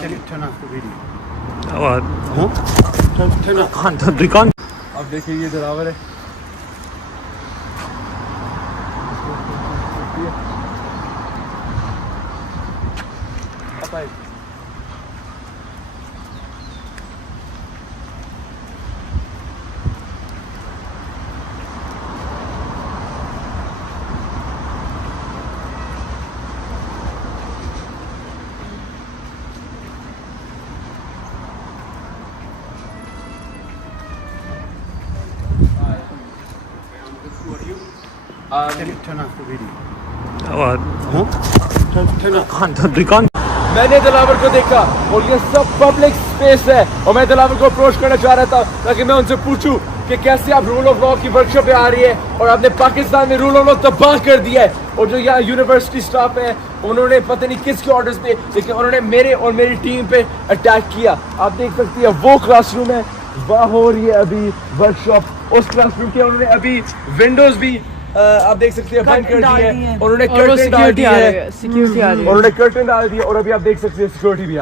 turn off the video. Turn off. अब देखिए ये दिलावर है। Turn off the video. Turn off. मैंने दिलावर को देखा और ये सब पब्लिक स्पेस है और मैं दिलावर को अप्रोच करना चाह रहा था ताकि मैं उनसे पूछूं कि कैसे आप रूल ऑफ लॉ की वर्कशॉप पे आ रही है और आपने पाकिस्तान में रूल ऑफ लॉ तबाह कर दिया है। और जो यहाँ यूनिवर्सिटी स्टाफ है उन्होंने पता नहीं किसके ऑर्डर्स पे लेकिन उन्होंने मेरे और मेरी टीम पे अटैक किया। आप देख सकती है वो क्लासरूम है, वहाँ हो रही है अभी वर्कशॉप। उस क्लासरूम के उन्होंने अभी विंडोज भी आप देख सकते हैं बंद कर दिए हैं और उन्होंने कर्टन डाल दिए हैं। सिक्योरिटी आ रही है। उन्होंने कर्टन डाल दिए और अभी आप देख सकते हैं सिक्योरिटी भी